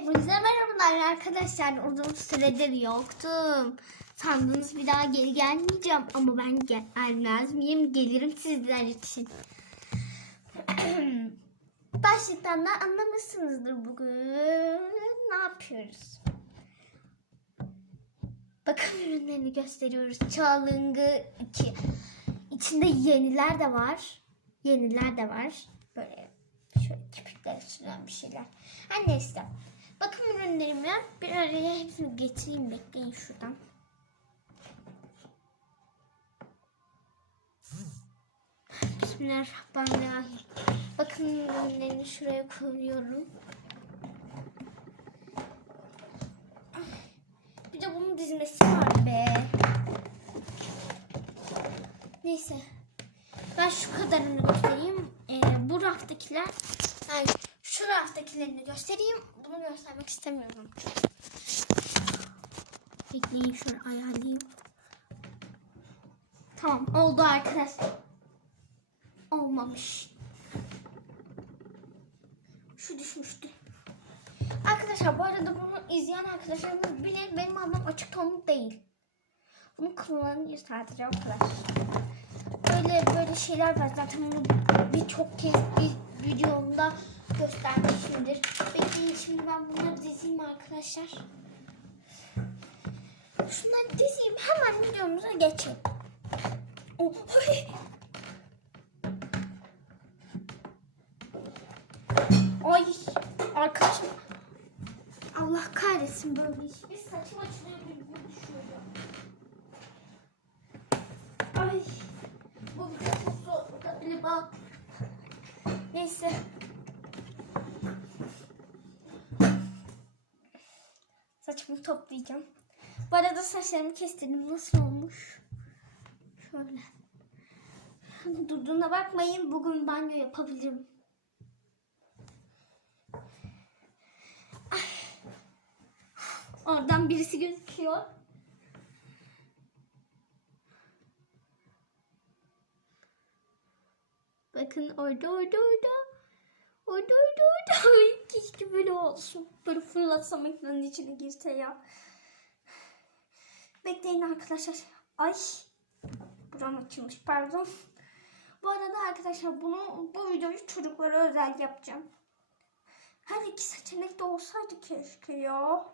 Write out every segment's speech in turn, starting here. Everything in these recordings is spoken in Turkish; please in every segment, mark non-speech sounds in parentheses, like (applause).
Hepinize merhabalar arkadaşlar. Uzun süredir yoktum. Sandınız bir daha geri gelmeyeceğim ama ben gelmez miyim? Gelirim sizler için. (clears throat) Başlıktan da anlamışsınızdır bugün. Ne yapıyoruz? Bakım ürünlerini gösteriyoruz. Çalıngı 2. İçinde yeniler de var. Yeniler de var. Böyle şöyle kirpikler sürülen bir şeyler. Her neyse. Bakım ürünlerimi bir araya hepsini getireyim. Bekleyin şuradan. Bismillahirrahmanirrahim. Bakım ürünlerini şuraya koyuyorum. Bir de bunun dizmesi var be. Neyse. Ben şu kadarını göstereyim. Ee, bu raftakiler, yani şu raftakilerini göstereyim. Bunu göstermek istemiyorum. Bekleyin şöyle ayarlayayım. Tamam oldu arkadaşlar. Olmamış. Şu düşmüştü. Arkadaşlar bu arada bunu izleyen arkadaşlarımız bilir benim anlam açık tonlu değil. Bunu kullanıyor sadece o kadar. Böyle böyle şeyler var zaten bunu birçok kez bir videomda göstermişimdir. Bekleyin şimdi ben bunları dizeyim arkadaşlar. Şunları dizeyim hemen videomuza geçelim. Oh, ay. Ay arkadaşlar Allah kahretsin böyle iş. Bir saçım açılıyor bir düşüyor. Ay bu bir çok zor galiba. Neyse. Saçımı toplayacağım. Bu arada saçlarımı kestirdim. Nasıl olmuş? Şöyle. Durduğuna bakmayın. Bugün banyo yapabilirim. Oradan birisi gözüküyor. Bakın orada orada orada. Orada orada. Ay, (laughs) keşke böyle olsun. Böyle fırlatsam ekranın içine girse ya. Bekleyin arkadaşlar. Ay. Buram açılmış pardon. Bu arada arkadaşlar bunu bu videoyu çocuklara özel yapacağım. Her iki seçenek de olsaydı keşke ya.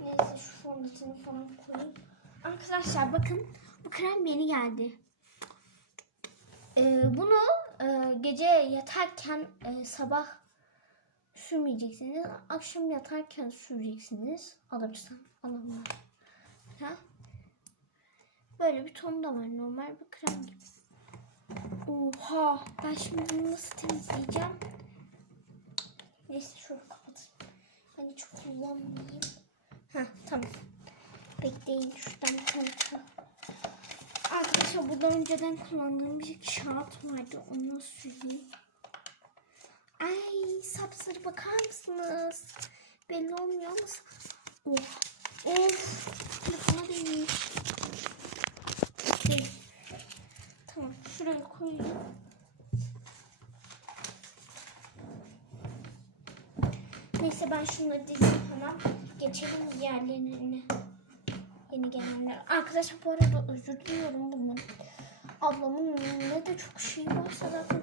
Neyse şu fondöteni falan koyayım. Arkadaşlar bakın bu krem yeni geldi. Ee, bunu e, gece yatarken e, sabah sürmeyeceksiniz. Akşam yatarken süreceksiniz. Alırsan alanlar. Ha? Böyle bir ton da var. Normal bir krem gibi. Oha. Ben şimdi bunu nasıl temizleyeceğim? Neyse şöyle kapatayım. Ben hiç kullanmayayım. Ha tamam. Bekleyin şuradan bir. Arkadaşlar burada önceden kullandığım bir kağıt vardı. Onu süreyim. Ay sapsarı bakar mısınız? Belli olmuyor ama. Of. Of. Telefona değmiş. Bekleyin. Tamam şuraya koyayım. Neyse ben şunları dizeyim hemen. Geçelim diğerlerine. Gelenler. Arkadaşlar bu arada özür diliyorum bunun. Ablamın ne de çok şey varsa zaten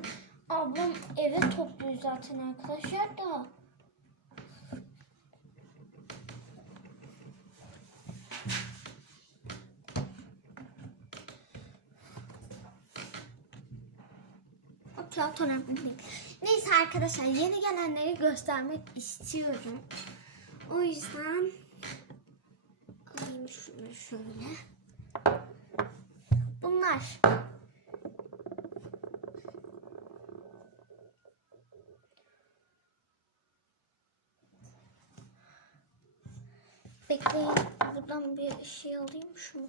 ablam eve topluyor zaten arkadaşlar da. Değil. Neyse arkadaşlar yeni gelenleri göstermek istiyorum. O yüzden alayım şunu şöyle. Bunlar. Bekleyin buradan bir şey alayım şunu.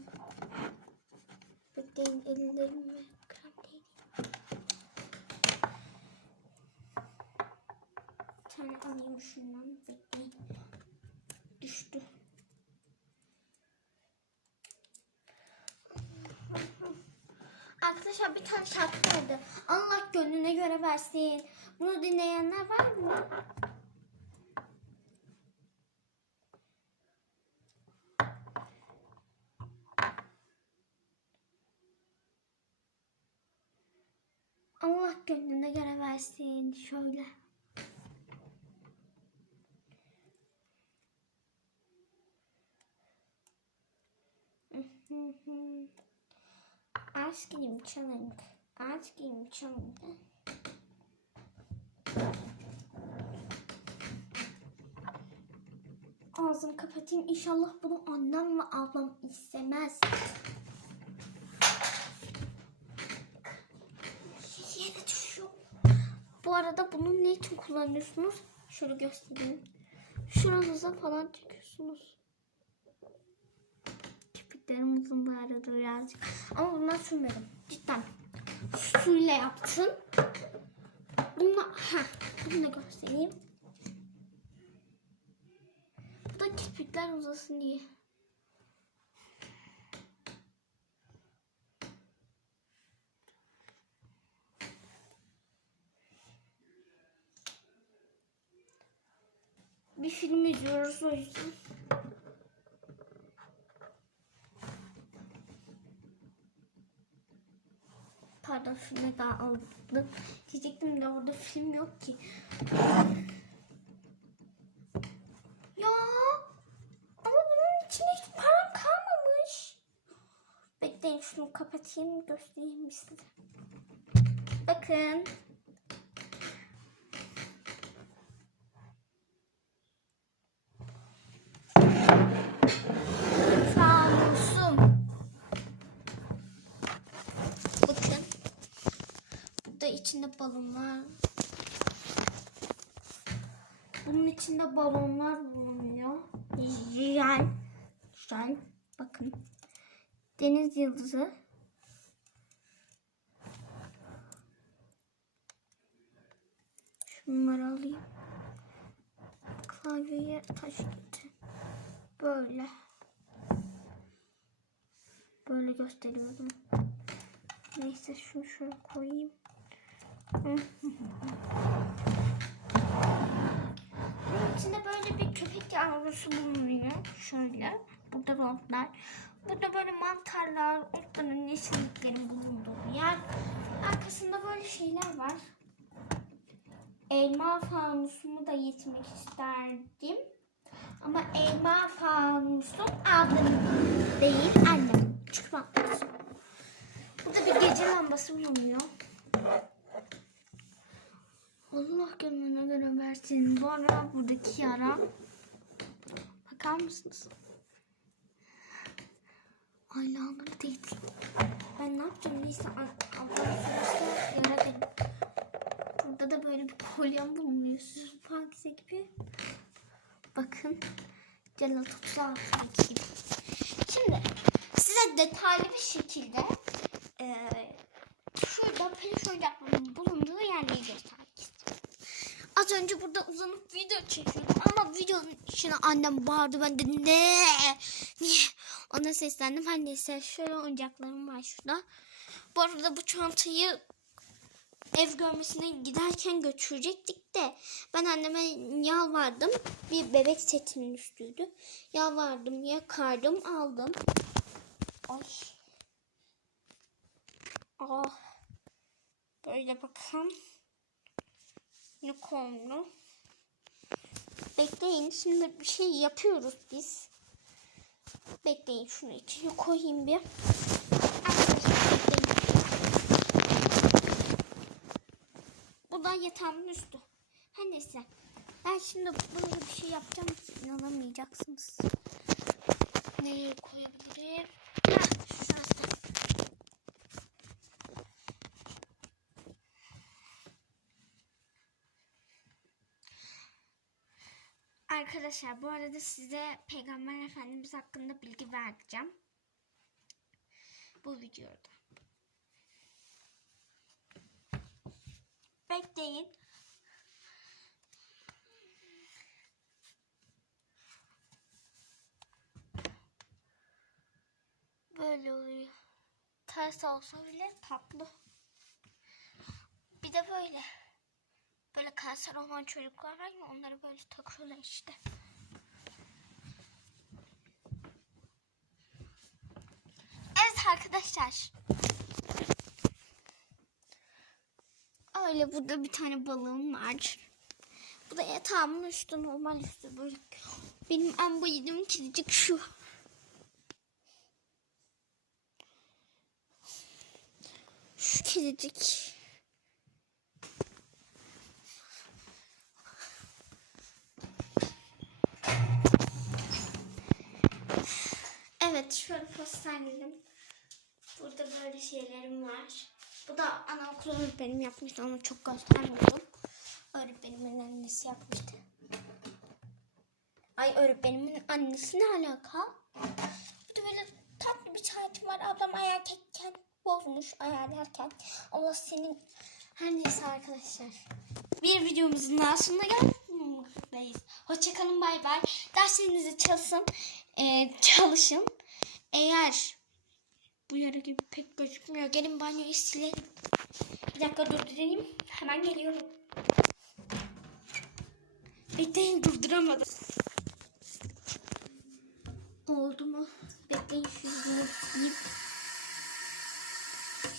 Bekleyin ellerimi krem değil. Bir tane alayım şundan. Bekleyin. Arkadaşlar bir tane şarkı vardı. Allah gönlüne göre versin. Bunu dinleyenler var mı? Allah gönlüne göre versin. Şöyle. Ice cream challenge. Ice cream challenge. Ağzımı kapatayım. İnşallah bunu annem ve ablam istemez. Yere düşüyor. Bu arada bunu ne için kullanıyorsunuz? Şöyle göstereyim. Şuranıza falan çekiyorsunuz. Kirpiklerim uzun bu arada birazcık. Ama bundan sürmedim. Cidden. Suyla yaptım. Bunu, ha, bunu da göstereyim. Bu da kirpikler uzasın diye. Bir film izliyoruz o yüzden. Filmi daha aldım. Diyecektim de orada film yok ki. Ya ama bunun içine hiç param kalmamış. Bekleyin şunu kapatayım göstereyim size. Bakın. Balonlar. Bunun içinde balonlar bulunuyor. Güzel. Güzel. Bakın. Deniz yıldızı. Şunları alayım. Klavyeye taş gitti. Böyle. Böyle gösteriyorum. Neyse şunu şöyle koyayım. Bunun içinde böyle bir köpek yavrusu bulunuyor. Şöyle. Burada balıklar. Burada böyle mantarlar, otların, yeşilliklerin bulunduğu yer. Arkasında böyle şeyler var. Elma fanusumu da yetmek isterdim. Ama elma fanusum ablamın değil annem. Çünkü ben Burada bir gece lambası bulunuyor. Allah gönlüne göre versin. Ara buradaki yara. Bakar mısınız? Ay lağları değil. Ben ne yapacağım? Neyse ablam sonuçta yara. Burada da böyle bir kolyem bulunuyor. Pakize gibi. Bakın. 36 gibi. Şimdi size detaylı bir şekilde e, şurada peluş oyuncaklarının bulunduğu yerleri göstermek istiyorum. Az önce burada uzanıp video çekiyordum ama videonun içine annem bağırdı. Ben de ne? Niye? Ona seslendim. Her neyse şöyle oyuncaklarım var şurada. Bu arada bu çantayı ev görmesine giderken götürecektik de ben anneme yalvardım. Bir bebek setinin üstüydü. Yalvardım, yakardım, aldım. Ay. Ah. Böyle bakın. Unicornlu. Bekleyin. Şimdi bir şey yapıyoruz biz. Bekleyin şunu içine koyayım bir. Bu da yatağımın üstü. Her neyse. Ben şimdi böyle bir şey yapacağım ki inanamayacaksınız. Nereye koyabilirim? Şurası. Arkadaşlar bu arada size Peygamber Efendimiz hakkında bilgi vereceğim. Bu videoda. Bekleyin. Böyle oluyor. ters olsa bile tatlı. Bir de böyle. Böyle kanser olan çocuklar var ya onları böyle takıyorlar işte. Evet arkadaşlar. Öyle burada bir tane balığım var. Bu da yatağımın üstü normal üstü böyle. Benim en bayıldığım kedicik şu. Şu kedicik. Evet şöyle posterledim. Burada böyle şeylerim var. Bu da anaokulu öğretmenim yapmıştı ama çok göstermedim. Öğretmenimin annesi yapmıştı. Ay öğretmenimin annesi ne alaka? De böyle tatlı bir saatim var. Ablam ayarken bozmuş ayarlarken. Allah senin her neyse arkadaşlar. Bir videomuzun daha sonuna gelmekteyiz. Hoşçakalın bay bay. Derslerinizi çalışın. Ee, çalışın. Eğer bu yara gibi pek gözükmüyor. Gelin banyoyu silelim. Bir dakika durdurayım. Hemen geliyorum. Bekleyin durduramadım. Oldu mu? Bekleyin şu sileyim.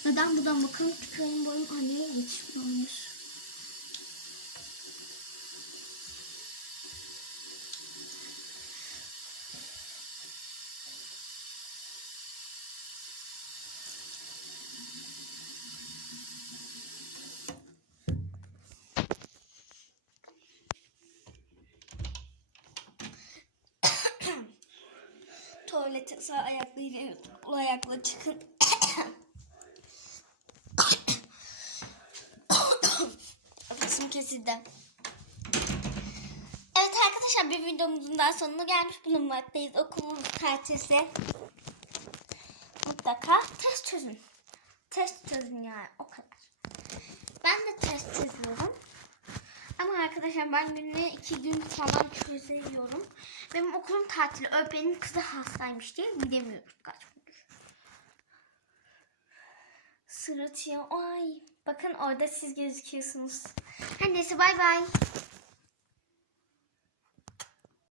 Neden buradan bakalım çünkü benim boyum anneye yetişmiyormuş. Tuvalete sağ ayaklığıyla sol ayakla çıkın. Nefesim kesildi. Evet arkadaşlar bir videomuzun daha sonuna gelmiş bulunmaktayız. Okulun tatilse mutlaka test çözün. Test çözün yani o kadar. Ben de test çözüyorum. Ama arkadaşlar ben günde iki gün falan çözüyorum. Benim okulum tatili. Öğretmenin kızı hastaymış diye gidemiyoruz kaç gündür. Sırıtıyor. Ay. Bakın orada siz gözüküyorsunuz. Her neyse bay bay.